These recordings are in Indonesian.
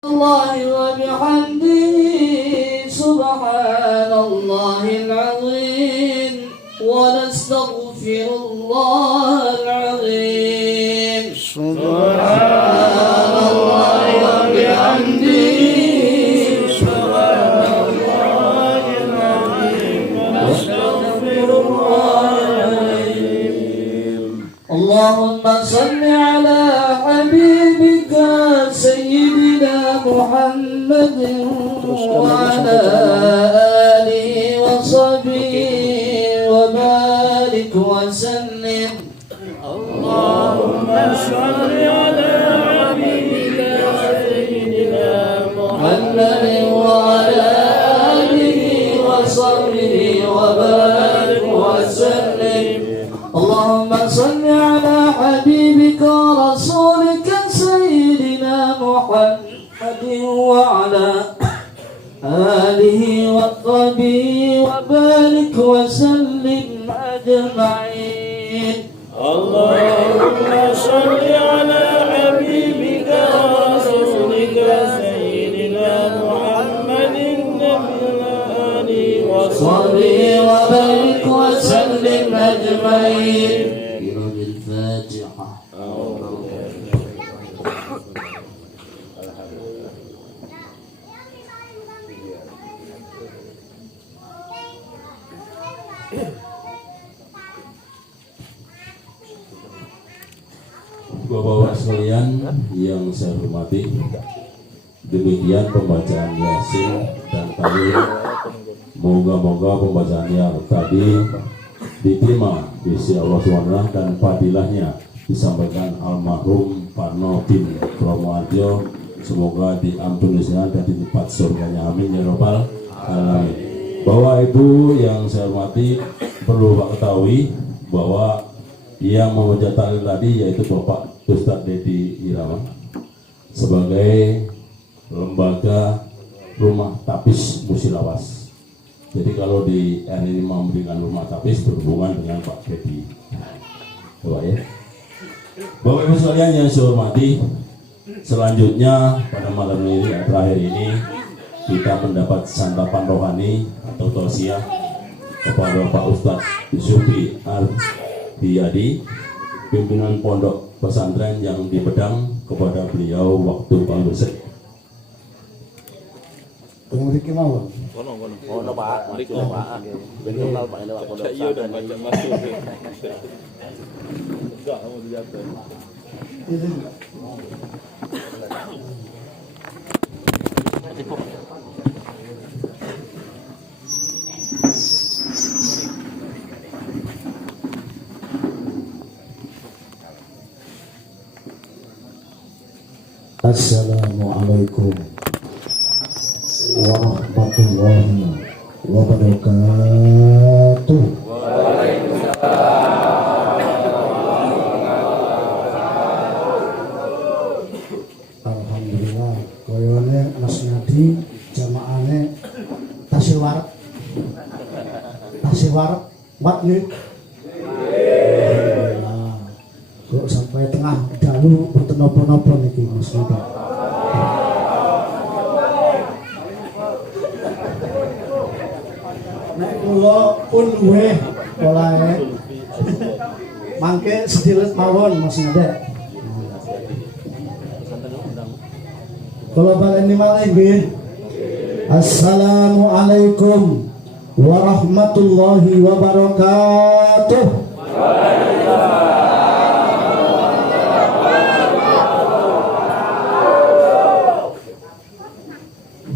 الله وبحمده سبحان الله العظيم ونستغفر الله العظيم سبحان الله وبحمده سبحان الله العظيم ونستغفر الله العظيم اللهم صل على حبيبك سيدنا محمد وعلى آله وصحبه وبارك وسلم اللهم صل على حبيبك سيدنا محمد وعلى آله وصحبه وبارك وسلم اللهم صل على حبيبك ورسولك سيدنا محمد وعلى آله وصحبه وبارك وسلم أجمعين اللهم صل على حبيبك ورسولك سيدنا محمد وعلى آله وصحبه وبارك وسلم أجمعين الفاتحة Bapak-bapak sekalian yang saya hormati, demikian pembacaan Yasin dan Tahlil. Moga-moga pembacaannya tadi diterima di sisi Allah SWT dan fadilahnya disampaikan almarhum Parno bin Promoadjo. Semoga diampuni dan dilipat surganya, amin ya robbal alamin. Bahwa itu yang saya hormati, perlu Pak ketahui bahwa yang membaca tahlil tadi yaitu Bapak Ustadz Dedi Irawan sebagai lembaga rumah tapis Musilawas. Jadi kalau di RI memberikan rumah tapis berhubungan dengan Pak Dedi. Bapak ya. Bapak Ibu sekalian yang saya hormati, selanjutnya pada malam ini terakhir ini kita mendapat santapan rohani atau tausiah kepada Pak Ustadz Yusufi Al-Biyadi, pimpinan pondok pesantren yang di Pedang, kepada beliau waktu Pak Lusek. Mriki mawon. Ono Pak, mriki Pak. Ben kenal Pak lewat pondok pesantren. Iya udah macam masuk. Enggak mau diatur. Assalamualaikum warahmatullahi wabarakatuh. Alhamdulillah, koyone Mas Nadi jamaane tasih warep wat nih. Kok sampai tengah dalu boten napa-napa niki Mas Nadi. Nek kula pun luweh polahe. Mangke sedilet mawon Mas Nadi. Kula baleni malih nggih. Assalamualaikum warahmatullahi wabarakatuh.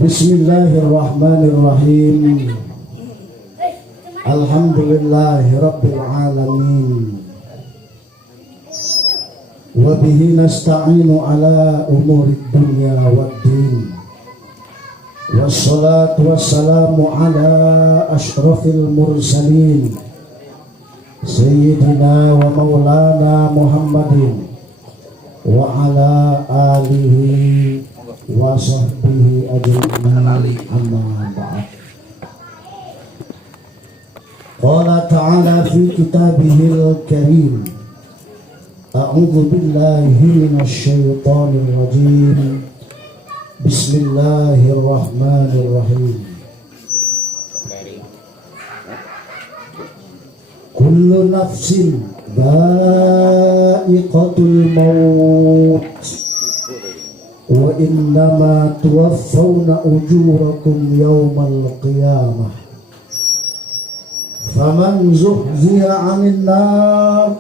Bismillahirrahmanirrahim. Alhamdulillahirabbil alamin. Wa bihi nasta'inu ala umurid dunya waddin. Wassalatu wassalamu ala asyrafil mursalin Sayyidina wa maulana Muhammadin wa ala alihi wa sahbihi ajma'in, amma ba'd. Qala ta'ala fi kitabihil karim, a'udzu billahi minasy syaithanir rajim. Bismillahirrahmanirrahim. Kullu nafsin dha'iqatul maut wa innama tuwaffawna ujurakum yawmal qiyamah. Faman zuhziha 'anil nar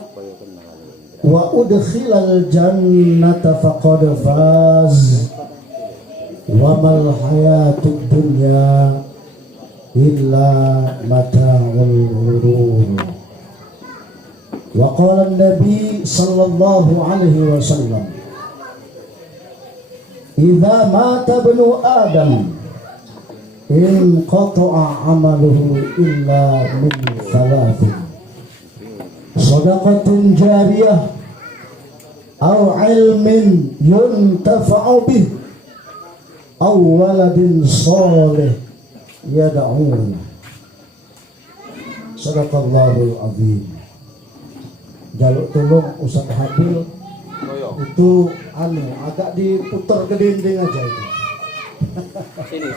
wa udkhilal jannata faqad faz. Wa mal hayatud dunya illa mata'ul ghurur. Wa qala an-nabi sallallahu alaihi wasallam, idza mata ibnu adam inqata'a 'amaluhu illa min thalathin: shadaqatin jariyah aw 'ilmin yuntafa'u bih aw waladin shalih yad'un. Sadaqallahul azim. Jaluk tolong Ustaz Habil itu agak diputar ke dinding aja itu. Sini.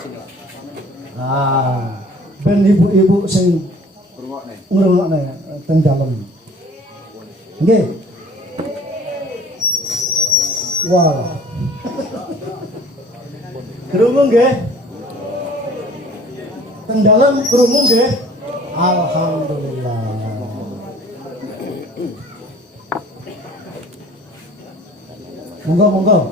Ah, ben ibu-ibu sing ngrungokne teng dalem. Nggih. Wah. Krungu nggih? Teng dalem krungu nggih? Alhamdulillah. Monggo.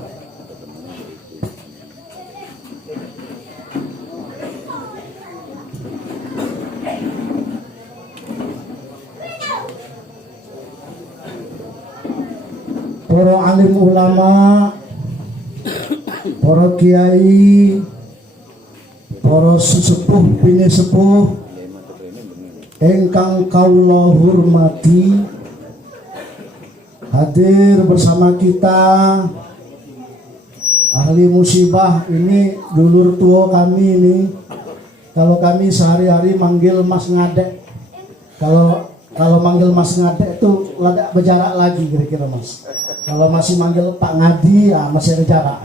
Para alim ulama, para kiai, para sesepuh bini sepuh ingkang kawula hormati, hadir bersama kita ahli musibah ini, dulur tua kami ini. Kalau kami sehari-hari manggil Mas Ngadek, kalau manggil Mas Ngadek itu agak berjarak lagi kira-kira Mas. Kalau masih manggil Pak Ngadi ya masih ada jarak.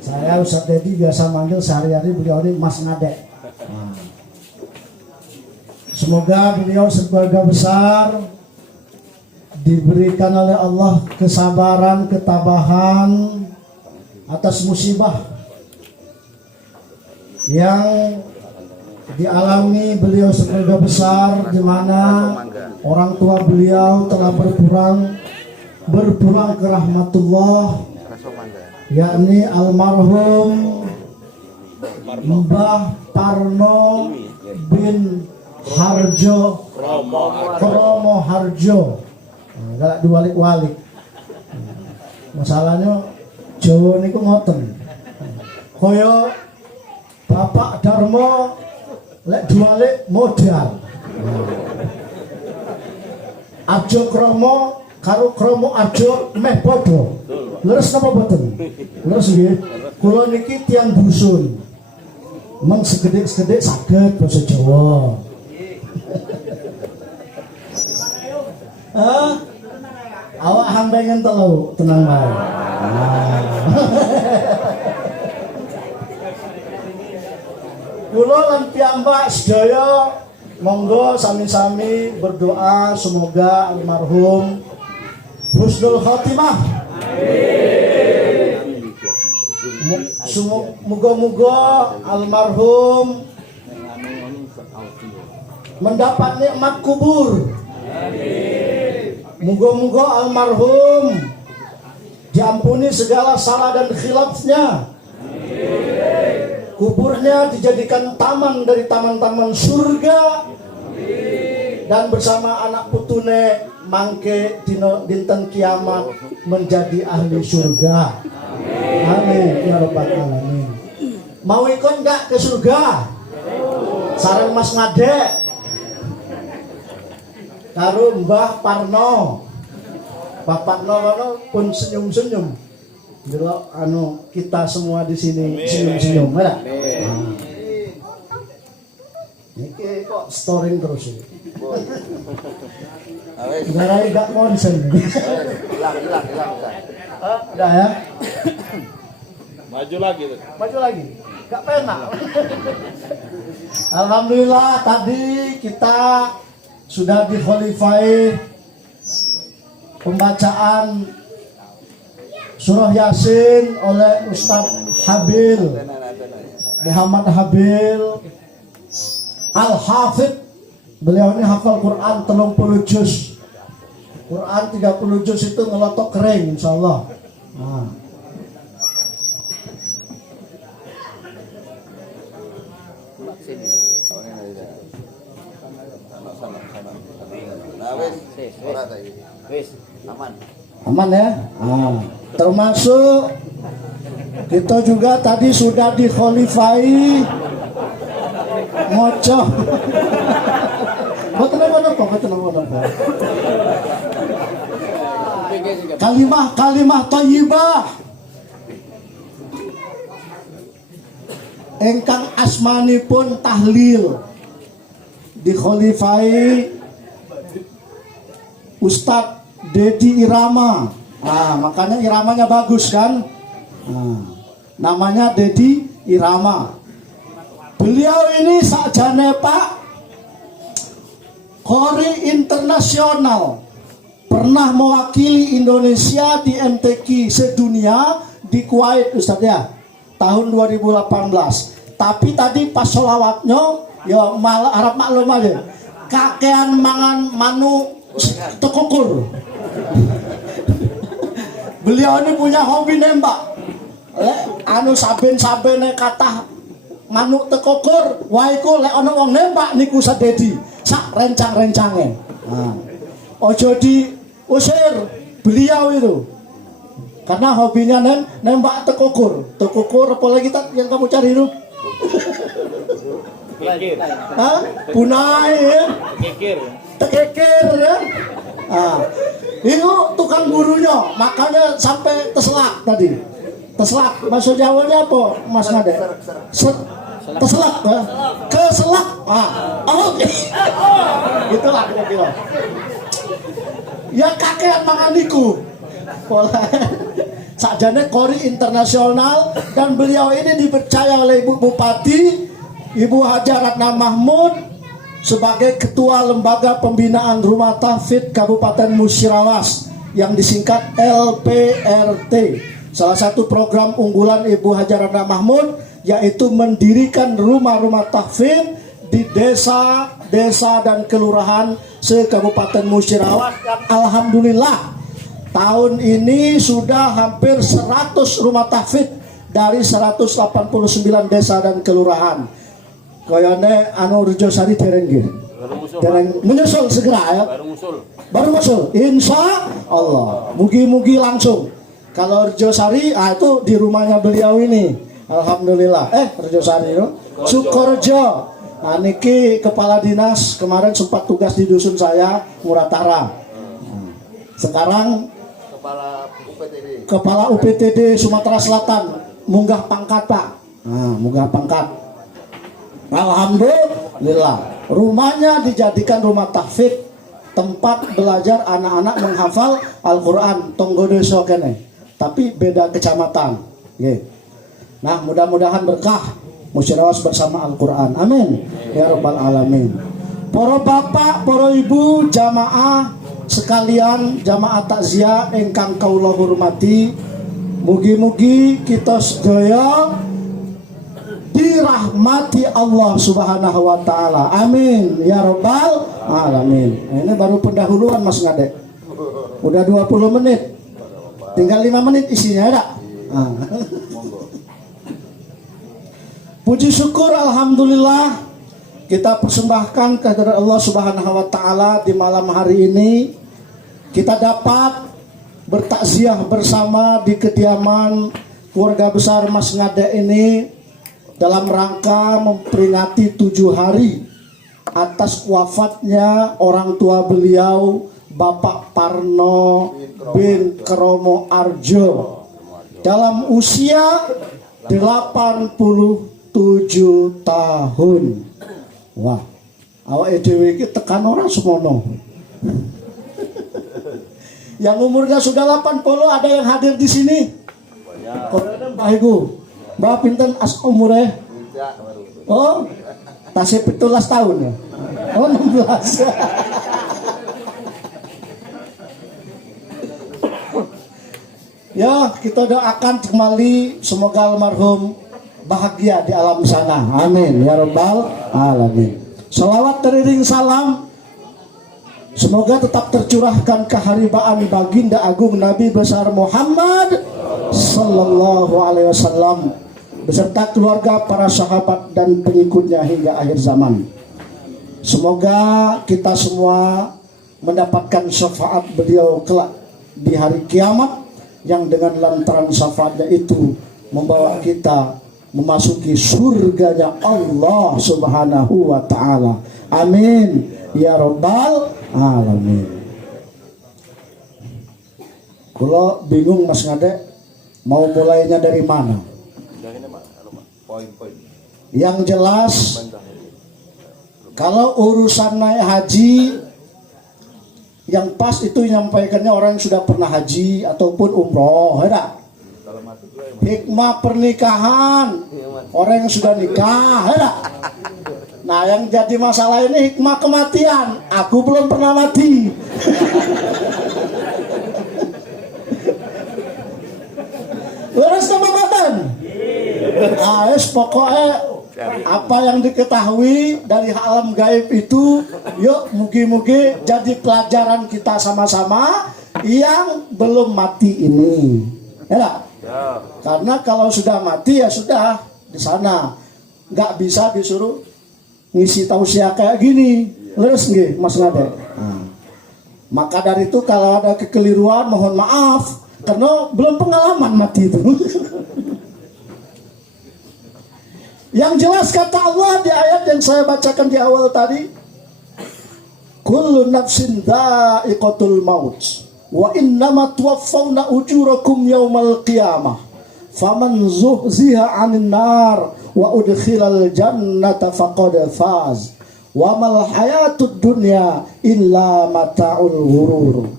Saya Ustaz Dedi biasa manggil sehari-hari beliau ini Mas Ngadek. Nah. Semoga beliau sekeluarga besar diberikan oleh Allah kesabaran, ketabahan atas musibah yang dialami beliau sekeluarga besar, di mana orang tua beliau telah berpulang ke rahmatullah, yakni almarhum Mbah Parno bin Harjo Kromo Harjo. Galak diwalik-walik. Masalahnya Jawa niku ngoten. Kaya Bapak Darmo lek diwalik modal. Arjo Kromo karo Kromo Arjo meh padha. Leres napa boten? Leres nggih. Kula niki tiyang dusun. Meng segedik-segedik saged basa Jawa. Awak hambengen telu tenang wae. Kula lan piyambak sedaya monggo sami-sami berdoa semoga almarhum husnul khotimah. Moga-moga almarhum mendapat nikmat kubur. Moga-moga almarhum diampuni segala salah dan khilafnya. Kuburnya dijadikan taman dari taman-taman surga. Dan bersama anak putune mangke dinten kiamat menjadi ahli surga. Amin ya rabbal alamin. Mau ikut enggak ke surga? Sareng Mas Ngadek karo Mbah Parno. Bapak Nono pun senyum-senyum. Delok kita semua di sini senyum-senyum, ya. Niki kok storing terus ini. Gara-gara gak konsen. Hilang. Udah ya. Maju lagi. Maju lagi. Gak penak. Alhamdulillah tadi kita sudah dikholifai pembacaan surah Yasin oleh Ustadz Habil Muhammad Habil Al-Hafidh. Beliau ini hafal Quran 30 juz. Quran 30 juz itu ngelotok kering insyaallah. Nah. Aman ya. Nah, termasuk kita juga tadi sudah dikholifai ngocok. Kalimah thayyibah engkang asmanipun tahlil dikholifai Ustadz Dedi Irama. Nah, makanya iramanya bagus kan? Nah, namanya Dedi Irama. Beliau ini sakjane Pak Qori internasional, pernah mewakili Indonesia di MTQ sedunia di Kuwait Ustadz ya, tahun 2018. Tapi tadi pas sholawatnya ya malah harap maklum aja, kakean mangan manu tekukur. Beliau ini punya hobi nembak. Anu saben-sabene kata manuk tekukur, waiku lek ana wong nembak niku sadedi, sak rencang-rencange. Nah, ojo diusir beliau itu. Karena hobinya nembak tekukur. Tekukur apa lagi tak yang kamu cari itu? Hah? Punai ya? Tekekir ya? Ah, itu tukang burunya, makanya sampai teselak tadi. Teselak, maksud Jawanya apa, Mas Ngade? Teselak ya? Keselak. Oh, itulah kira-kira. Ya kakean manganiku. Sakjane Qori internasional, dan beliau ini dipercaya oleh Ibu Bupati Ibu Hajar Ratna Mahmud sebagai Ketua Lembaga Pembinaan Rumah Tahfidz Kabupaten Musirawas yang disingkat LPRT. Salah satu program unggulan Ibu Hajar Ratna Mahmud yaitu mendirikan rumah-rumah tahfidz di desa-desa dan kelurahan se-Kabupaten Musirawas. Alhamdulillah tahun ini sudah hampir 100 rumah tahfidz dari 189 desa dan kelurahan. Kayane anu Rejosari dereng nggih. Dereng menyusul segera ya. Baru musul. Insya Allah. Mugi-mugi langsung. Kalau Rejosari itu di rumahnya beliau ini. Alhamdulillah. Rejosari itu Sukorejo. Nah niki kepala dinas kemarin sempat tugas di dusun saya Muratara. Sekarang Kepala UPTD Sumatera Selatan munggah pangkat Pak. Nah, munggah pangkat. Alhamdulillah. Rumahnya dijadikan rumah tahfidz, tempat belajar anak-anak menghafal Al-Quran. Tonggo desa kene. Tapi beda kecamatan. Nah, mudah-mudahan berkah Musirawas bersama Al-Quran. Amin. Ya Rabbal Alamin. Para bapak, para ibu, jamaah sekalian, jamaah takziah ingkang kawula hormati, mugi-mugi kita sedaya dirahmati Allah Subhanahu wa taala. Amin ya Rabbal Alamin. Ini baru pendahuluan Mas Ngade. Udah 20 menit. Tinggal 5 menit isinya ada. Puji syukur alhamdulillah kita persembahkan kehadirat Allah Subhanahu wa taala di malam hari ini. Kita dapat bertakziah bersama di kediaman keluarga besar Mas Ngade ini dalam rangka memperingati 7 hari atas wafatnya orang tua beliau Bapak Parno bin Kromo Arjo dalam usia 87 tahun. Wah, awake dhewe iki tekan ora semono. Yang umurnya sudah 80 ada yang hadir di sini. Banyak. Mbah Iku. Mbak pinten as umure? Oh, tasih 17 tahun ya. Oh 16. Ya, kita doakan kembali semoga almarhum bahagia di alam sana. Amin ya rabbal alamin. Salawat teriring salam semoga tetap tercurahkan keharibaan baginda agung Nabi besar Muhammad sallallahu alaihi wasallam beserta keluarga, para sahabat dan pengikutnya hingga akhir zaman. Semoga kita semua mendapatkan syafaat beliau kelak di hari kiamat, yang dengan lantaran syafaatnya itu membawa kita memasuki surganya Allah Subhanahu wa ta'ala. Amin ya rabbal alamin. Kalau bingung Mas Ngade mau mulainya dari mana? Yang jelas kalau urusan naik haji, yang pas itu nyampaikannya orang yang sudah pernah haji ataupun umroh, ya. Hikmah pernikahan orang yang sudah nikah, ya. Nah yang jadi masalah ini hikmah kematian. Aku belum pernah mati. Terus kemamatan. Pokoknya apa yang diketahui dari alam gaib itu, yuk mugi-mugi jadi pelajaran kita sama-sama yang belum mati ini, ya. Karena kalau sudah mati ya sudah di sana, nggak bisa disuruh ngisi tausiah kayak gini, terus nggih Mas Ngade. Maka dari itu kalau ada kekeliruan mohon maaf karena belum pengalaman mati itu. Yang jelas kata Allah di ayat yang saya bacakan di awal tadi, kullu nafsin dha'iqatul maut wa innama tuwaffawna ujurakum yaumal qiyamah faman zuhziha 'anil nar wa udkhilal jannata faqad faz wa mal hayatud dunya illa mata'ul ghurur.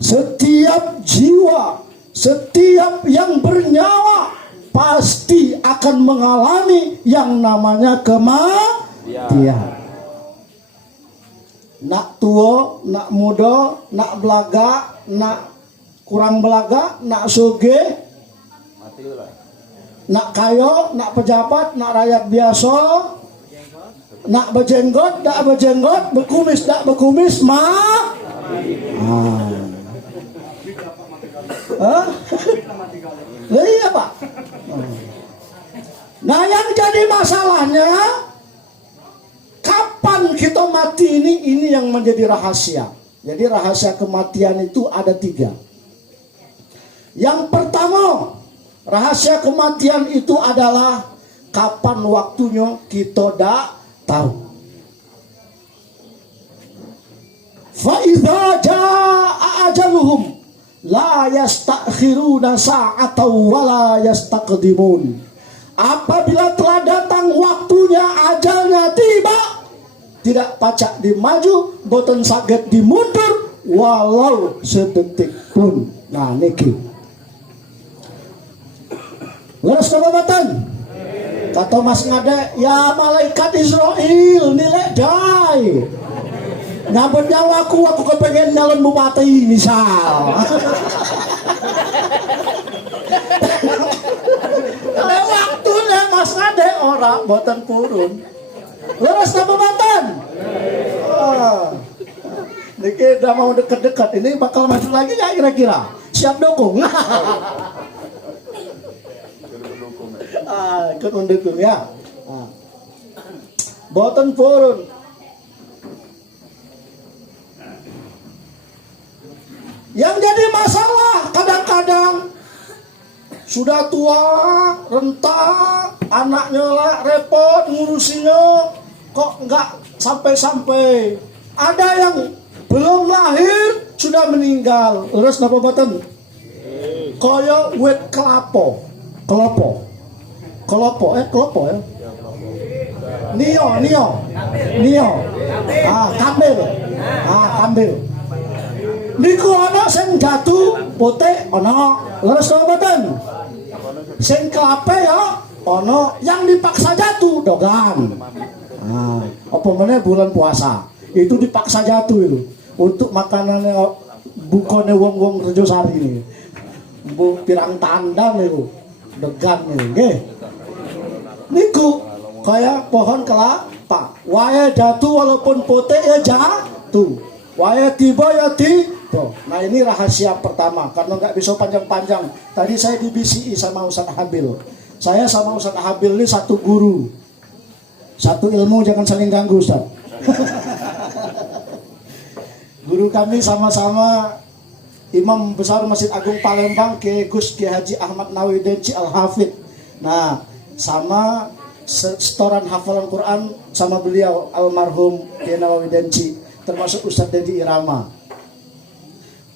Setiap jiwa, setiap yang bernyawa pasti akan mengalami yang namanya kematian. Nak tua, nak muda, nak belaga, nak kurang belaga, nak suge, nak kayo, nak pejabat, nak rakyat biasa, nak berjenggot, nak berjenggot, berkumis, nak berkumis, iya Pak. Nah yang jadi masalahnya kapan kita mati ini yang menjadi rahasia. Jadi rahasia kematian itu ada 3. Yang pertama, rahasia kematian itu adalah kapan waktunya kita tidak tahu. Fa idza jaa ajaluhum la yastakhiruna sa'atan wa la yastaqdimun. Apabila telah datang waktunya, ajalnya tiba, tidak pacak dimaju, boten saged dimundur walau sedetik pun. Nah niki leres kebabatan kata Mas Ngade, ya malaikat Israel nilai dai nyabut nyawaku, aku kepengen nyalon bupati misal. Waktunya Mas Ngade orang boten purun. Leres kebabatan. Niki udah mau deket-deket, ini bakal maju lagi nggak kira-kira? Siap dukung? Ikut mendukung ya. Boten purun. Yang jadi masalah kadang-kadang sudah tua, renta, anaknya lah repot ngurusinya, kok nggak sampai-sampai. Ada yang belum lahir sudah meninggal. Terus napa boten? Koyo wit kelopo ya. Nio. Kambil. Niku ana sing jatuh putih ana. Leres napa boten? Sing klape ya ono yang dipaksa jatuh dogan. Nah, apa meneh bulan puasa itu dipaksa jatuh itu untuk makanannya bukone wong-wong Rejosari ini. Bu pirang tandan itu degan ini nggih. Niku kayak pohon kelapa. Wae jatuh walaupun pote ya jatuh. Wae tiba ya tiba. Nah ini rahasia pertama karena nggak bisa panjang-panjang. Tadi saya dibisiki sama Ustadz Habil. Saya sama Ustadz Habil ini satu guru. Satu ilmu, jangan saling ganggu Ustadz. Guru kami sama-sama Imam Besar Masjid Agung Palembang Kiai Gus Kiai Haji Ahmad Nawawidenci Al-Hafidh. Nah, sama setoran hafalan Quran sama beliau almarhum Kiai Nawawidenci, termasuk Ustadz Dedi Irama.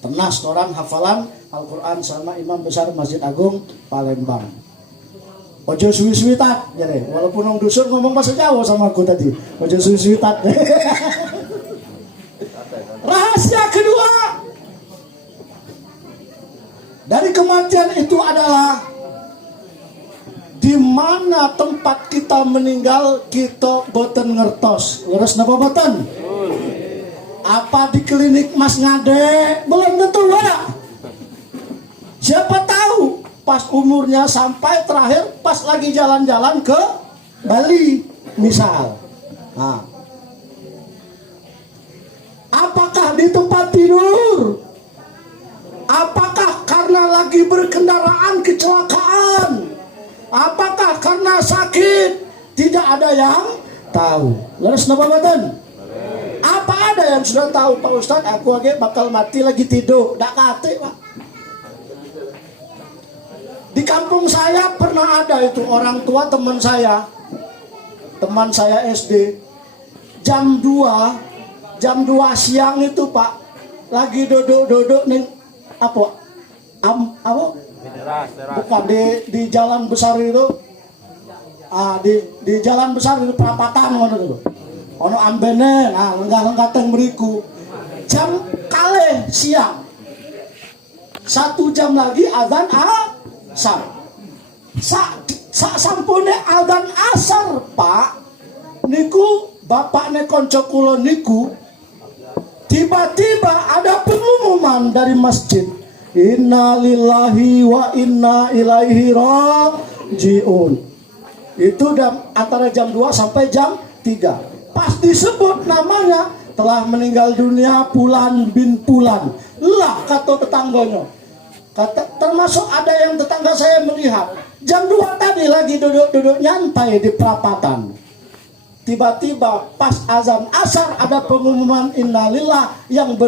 Pernah setoran hafalan Al-Quran sama Imam Besar Masjid Agung Palembang. Ojo suwi-suwitat, jadi walaupun orang dusun ngomong bahasa Jawa sama aku tadi. Ojo suwi-suwitat. Rahasia kedua dari kematian itu adalah di mana tempat kita meninggal kita boten ngertos. Leres napa boten? Apa di klinik Mas Ngade? Belum tentu ya. Siapa tahu pas umurnya sampai terakhir pas lagi jalan-jalan ke Bali misal. Nah, apakah di tempat tidur? Apakah karena lagi berkendaraan kecelakaan? Apakah karena sakit? Tidak ada yang tahu. Leres napa boten? Apa ada yang sudah tahu Pak Ustadz? Aku lagi bakal mati lagi tidur. Dak kate Pak. Di kampung saya pernah ada itu orang tua teman saya SD jam 2 siang itu Pak lagi duduk nih apa bukan di jalan besar itu di jalan besar itu perapatan ono ambene lenggah-lenggah teng mriku jam kalih siang 1 jam lagi azan asar sampune azan asar Pak niku bapakne konco kula niku tiba-tiba ada pengumuman dari masjid, inna lillahi wa inna ilaihi rajiun. Itu antara jam 2 sampai jam 3. Pas disebut namanya telah meninggal dunia Pulan bin Pulan. Lah kata tetangganya. Termasuk ada yang tetangga saya melihat jam 2 tadi lagi duduk nyantai di perapatan. Tiba-tiba pas azan asar ada pengumuman innalillah yang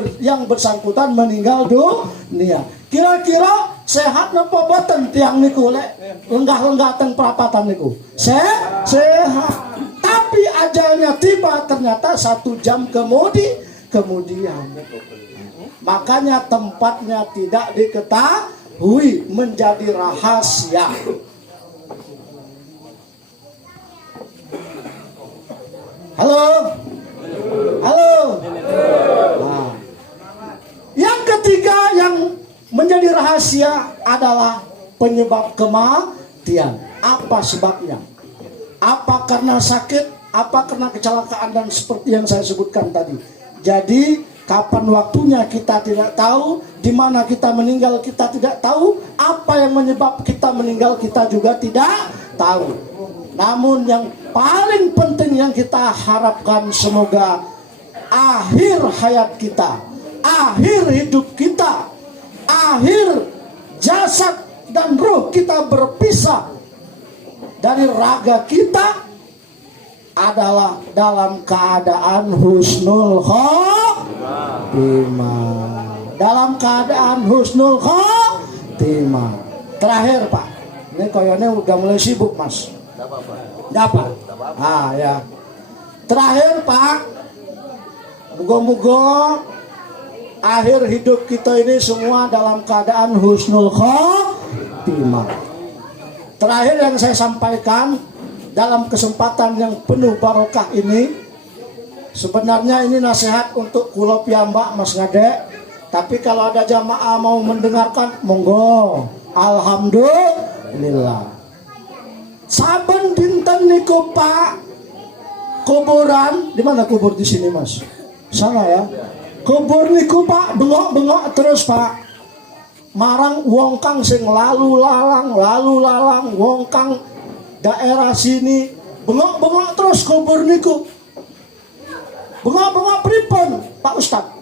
bersangkutan meninggal dunia. Kira-kira sehat napa boten tiang niku lek lenggah-lenggah teng perapatan niku? Sehat. Tapi ajalnya tiba ternyata 1 jam kemudian. Makanya tempatnya tidak diketahui, menjadi rahasia. Halo. Nah, yang ketiga yang menjadi rahasia adalah penyebab kematian. Apa sebabnya? Apa karena sakit? Apa karena kecelakaan dan seperti yang saya sebutkan tadi. Jadi kapan waktunya kita tidak tahu, di mana kita meninggal kita tidak tahu, apa yang menyebab kita meninggal kita juga tidak tahu. Namun yang paling penting yang kita harapkan semoga akhir hayat kita, akhir hidup kita, akhir jasad dan ruh kita berpisah dari raga kita adalah dalam keadaan husnul khotimah. Dalam keadaan husnul khotimah. Terakhir Pak, ini koyone udah mulai sibuk Mas. Dapat. Ya. Terakhir Pak, moga-moga akhir hidup kita ini semua dalam keadaan husnul khotimah. Terakhir yang saya sampaikan dalam kesempatan yang penuh barokah ini, sebenarnya ini nasihat untuk kula piyambak Mas Ngade. Tapi kalau ada jamaah mau mendengarkan, monggo. Alhamdulillah. saben dinten niku Pak, kuburan di mana kubur di sini Mas? Sana ya. Kubur niku Pak bengok-bengok terus Pak. Marang wong kang sing lalu lalang wong kang daerah sini bengok-bengok terus kubur niku. Bengok-bengok pripun Pak Ustadz?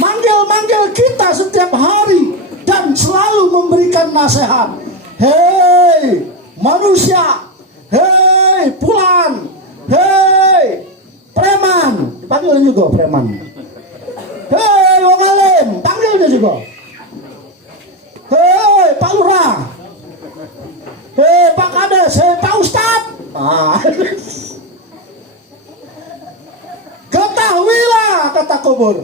Manggil-manggil kita setiap hari dan selalu memberikan nasihat. Hei manusia, hei pulan, hei preman, panggil juga preman. Hei wong alim, panggilnya juga. Hei Pak Lurah, hei Pak Kades, hei Pak Ustadz. Ketahuilah, kata kubur,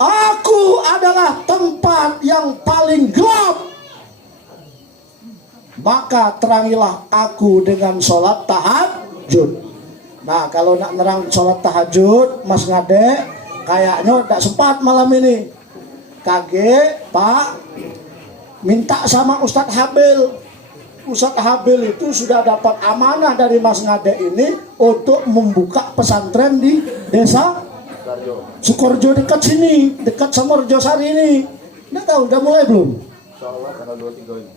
aku adalah tempat yang paling gelap. Maka terangilah aku dengan sholat tahajud. Nah kalau nak nerang sholat tahajud Mas Ngade kayaknya tidak sempat malam ini. Kaget Pak, minta sama Ustadz Habil. Ustadz Habil itu sudah dapat amanah dari Mas Ngade ini untuk membuka pesantren di desa Sukorjo dekat sini, dekat sama Rejosari ini. Nggak tahu, udah mulai belum?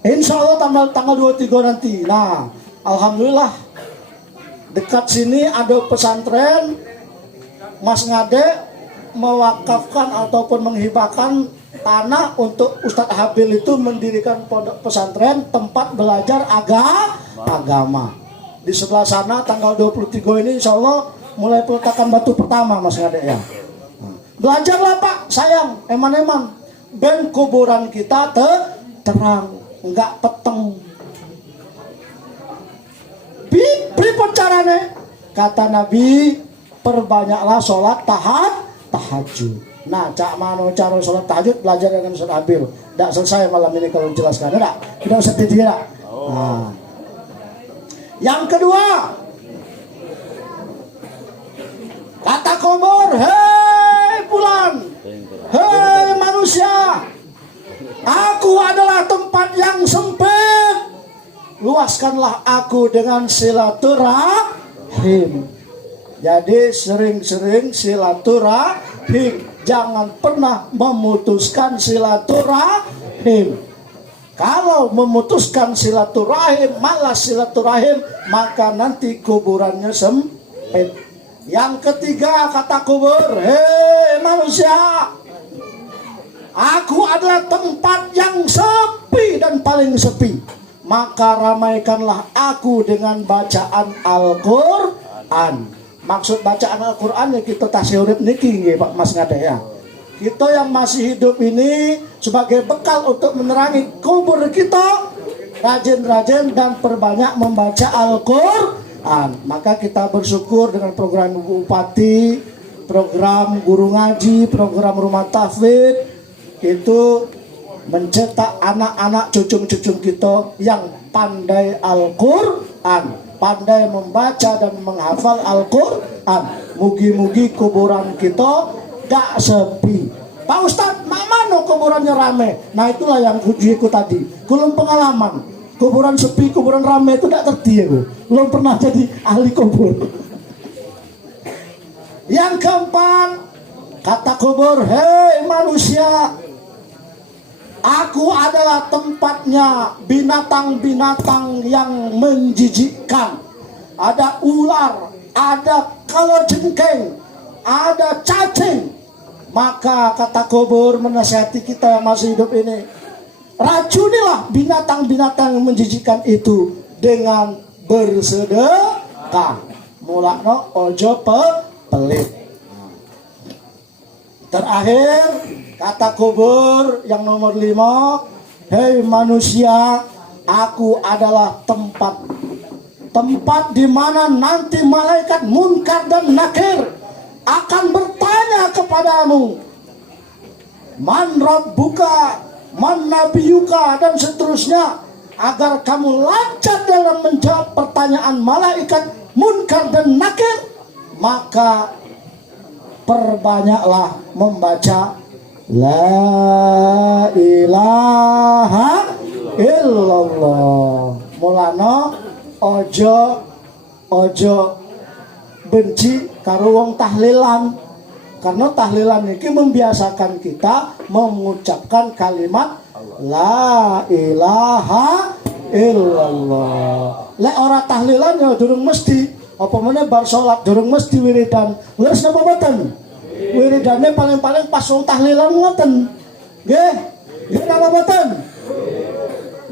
Insya Allah tanggal 23 nanti. Nah, alhamdulillah dekat sini ada pesantren. Mas Ngade mewakafkan ataupun menghibahkan tanah untuk Ustadz Habil itu mendirikan pondok pesantren tempat belajar agama. Di sebelah sana tanggal 23 ini insya Allah mulai peletakan batu pertama Mas Ngade ya. Belajarlah Pak, sayang, eman-eman. Ben kuburan kita terang, enggak peteng. Pripun carane? Kata Nabi, perbanyaklah sholat tahajud. Nah, cak mano cara sholat tahajud belajar dengan Ustadz Habil. Tidak selesai malam ini kalau dijelaskan, tidak? Tidak usah tidak. Nah. Yang kedua, kata kubur, hei pulan, hei manusia, aku adalah tempat yang sempit. Luaskanlah aku dengan silaturahim. Jadi sering-sering silaturahim. Jangan pernah memutuskan silaturahim. Kalau memutuskan silaturahim, malas silaturahim, maka nanti kuburannya sempit. Yang ketiga kata kubur, hei manusia, aku adalah tempat yang sepi dan paling sepi. Maka ramaikanlah aku dengan bacaan Al-Quran. Maksud bacaan Al-Quran ya kita tasih urip niki Pak Mas Ngade ya. Kita yang masih hidup ini sebagai bekal untuk menerangi kubur kita, rajin-rajin dan perbanyak membaca Al-Quran. Maka kita bersyukur dengan program Bupati, program guru ngaji, program rumah tahfidz itu mencetak anak-anak cucu-cucu kita yang pandai Al-Quran, pandai membaca dan menghafal Al-Quran. Mugi-mugi kuburan kita gak sepi. Pak Ustadz, mana kuburannya rame? Nah itulah yang ujiku tadi. Belum pengalaman. Kuburan sepi, kuburan rame itu gak ngerti ya. Belum pernah jadi ahli kubur. Yang keempat, kata kubur, hei manusia, aku adalah tempatnya binatang-binatang yang menjijikkan. Ada ular, ada kalajengking, ada cacing. Maka kata kubur menasihati kita yang masih hidup ini, racunilah binatang-binatang yang menjijikkan itu dengan bersedekah. Mulakno ojo pelit. Terakhir kata kubur yang nomor 5, hei manusia, aku adalah tempat di mana nanti malaikat Munkar dan Nakir akan bertanya kepadamu, man rabbuka, man nabiyuka, dan seterusnya, agar kamu lancar dalam menjawab pertanyaan malaikat Munkar dan Nakir. Maka perbanyaklah membaca La ilaha illallah. Mulana ojo benci karo wong tahlilan, karena tahlilan ini membiasakan kita mengucapkan kalimat la ilaha illallah. Lek ora tahlilan ya durung mesti, apa meneh bar salat durung mesti wiridan. Leres napa mboten? Wiridane paling-paling pas wong tahlilan ngoten. Nggih. Nggih napa mboten?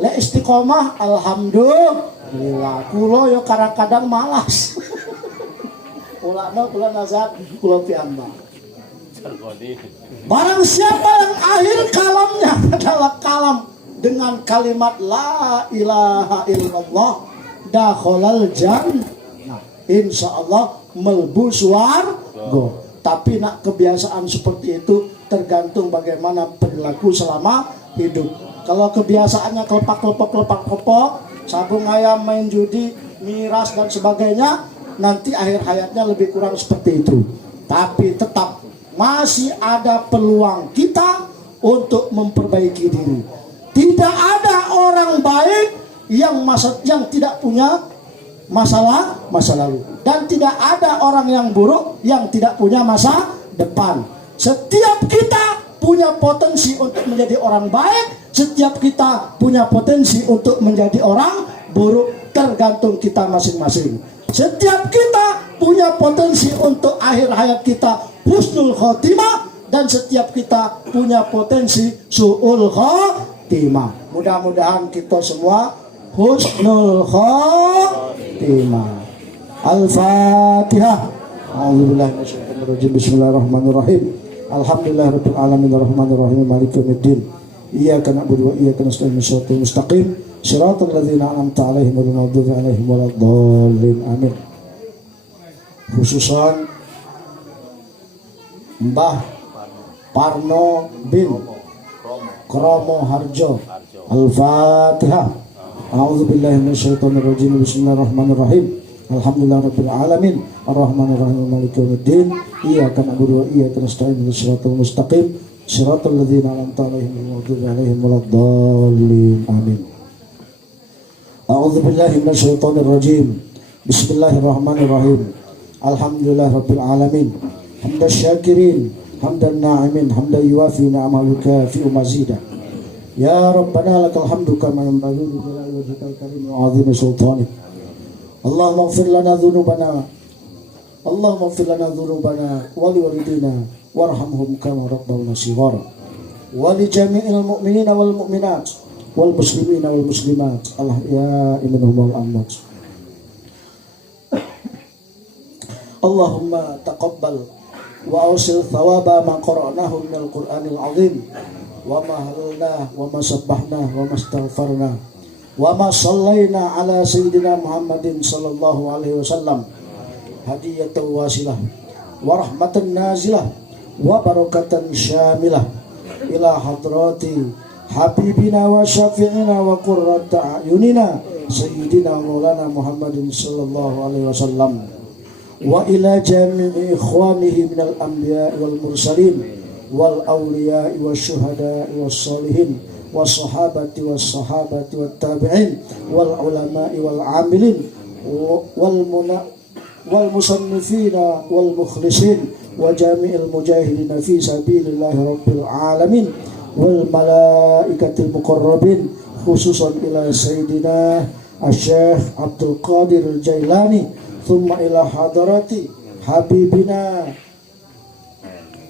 Lek istiqomah alhamdulillah. Kula ya kadang-kadang malas. Kula nazar, kula piamba. Barang siapa yang akhir kalamnya adalah kalam dengan kalimat la ilaha illallah, dakhalal jannah, insyaallah melbu swarga. Tapi nak kebiasaan seperti itu tergantung bagaimana perilaku selama hidup. Kalau kebiasaannya kelepak-klepok, sabung ayam, main judi, miras dan sebagainya, nanti akhir hayatnya lebih kurang seperti itu. Tapi tetap masih ada peluang kita untuk memperbaiki diri. Tidak ada orang baik yang tidak punya masa lalu, dan tidak ada orang yang buruk yang tidak punya masa depan. Setiap kita punya potensi untuk menjadi orang baik, setiap kita punya potensi untuk menjadi orang buruk, tergantung kita masing-masing. Setiap kita punya potensi untuk akhir hayat kita husnul khotimah, dan setiap kita punya potensi su'ul khotimah. Mudah-mudahan kita semua husnul khotimah. Al-Fatihah. A'udzubillahi minasyaitonir rajim. Bismillahirrahmanirrahim. Alhamdulillahirabbil alamin arrahmanir rahim maliki yaumiddin. Iyyaka na'budu wa iyyaka nasta'in ihdinas mustaqim shiratal ladzina an'amta 'alaihim ghairil maghdubi 'alaihim waladdallin. Amin. Khususan Mbah Parno bin Kromo Harjo. Al-Fatihah. A'udzubillahi minasyaitonir rajim. Bismillahirrahmanirrahim. Alhamdulillahirabbil alamin arrahmanir rahim maliki yaumiddin. Iyyaka na'budu wa iyyaka nasta'in ihdinas siratal mustaqim shiratal ladzina an'amta 'alaihim ghairil maghdubi 'alaihim waladdallin. Amin. A'udzubillahi minasyaitonir rajim. Bismillahirrahmanirrahim. Alhamdulillahirabbil alamin hamdasy syakirin hamdan na'imin hamdan yuwafi ni'amahu kafi'u mazidah. Ya Rabbana lakal hamdu kama yanbaghi li jalali wajhikal karim wa 'azimi sultanik. Allahumma ighfir lana dhunubana, Allahumma ighfir lana dhunubana wa li walidina warhamhum kama rabbawna shighara, wa li jami'il mu'minina wal mu'minat wal muslimina wal muslimat al ahya'i minhum wal amwat. Allahumma taqabbal wa awsil thawaba ma qara'nahu minal Qur'anil azim wa ma halalna wa ma sabbahna wa ma astaghfarna wa ma sallayna ala sayyidina Muhammadin sallallahu alaihi wasallam hadiyatan wasilah wa rahmatan nazilah wa barakatan syamilah ila hadrati habibina wa syafi'ina wa qurrata a'yunina sayyidina maulana Muhammadin sallallahu alaihi wasallam wa ila jami'i ikhwanihi minal anbiya'i wal mursalin wal awliya'i was syuhada'i was salihin was sahabati was sahabati wat tabi'in wal ulama'i wal amilin wal musannifina wal mukhlisin wa jami'il mujahidina fi sabilillahi rabbil alamin wal malaikatil muqarrabin khususan ila sayyidina Asy-Syaikh Abdul Qadir Al-Jailani thumma ila hadarati habibina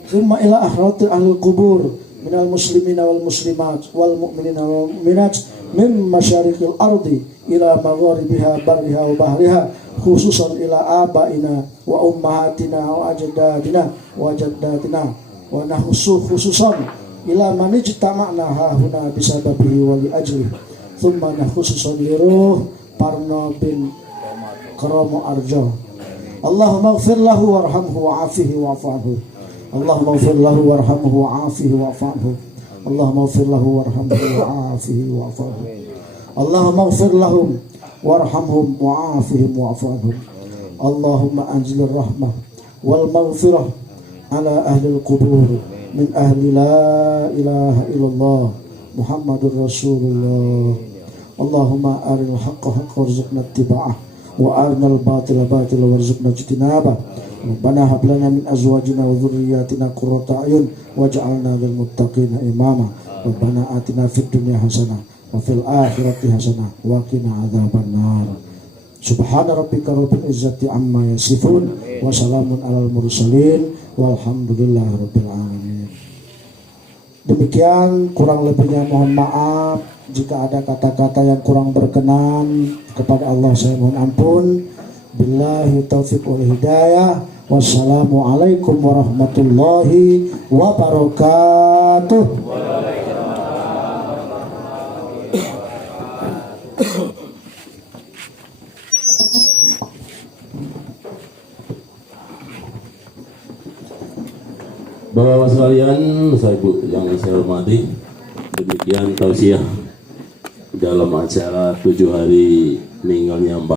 thumma ila ahrati ahli kubur minal muslimina wal muslimat wal mu'minina wal mu'minat min masyariqil ardi ila magharibiha barriha wa bahriha khususan ila abaina wa ummahatina wa ajdadina wa jaddatina wa khususan ila man ijtama'na hahuna bisababihi wa li ajli thumma khususan li ruh Parno bin Kromo Arjo. Allahumma ighfir lahu warhamhu wa'afihi wa'fu anhu. Allahumma ighfir lahu warhamhu wa'afihi wa'fu anhu. Allahumma ighfir lahu warhamhu wa'afihi wa'fu anhu. Allahumma ighfir lahum warhamhum wa'afihim wa'fu anhum. Allahumma anzilir rahmah wal maghfirah ala ahli al-qubur min ahli la ilaha illallah Muhammadur Rasulullah. Allahumma arinal haqqa haqqa warzuqna ittiba'ah wa arinal batila batila warzuqna ijtinabah. Rabbana hab lana min azwajina wa dhurriyyatina qurrata a'yun waj'alna lil muttaqina imama. Rabbana atina fid dunya hasanah wa fil akhirati hasanah wa qina adzabannar. Subhana rabbika rabbil izzati amma yasifun wa salamun alal mursalin walhamdulillahi rabbil alamin. Demikian, kurang lebihnya mohon maaf. Jika ada kata-kata yang kurang berkenan kepada Allah saya mohon ampun. Billahi taufiq wal hidayah. Wassalamualaikum warahmatullahi wabarakatuh. Bapak-bapak sekalian, saya Ibu yang saya hormati, demikian tausiah dalam acara 7 hari meninggalnya Mbak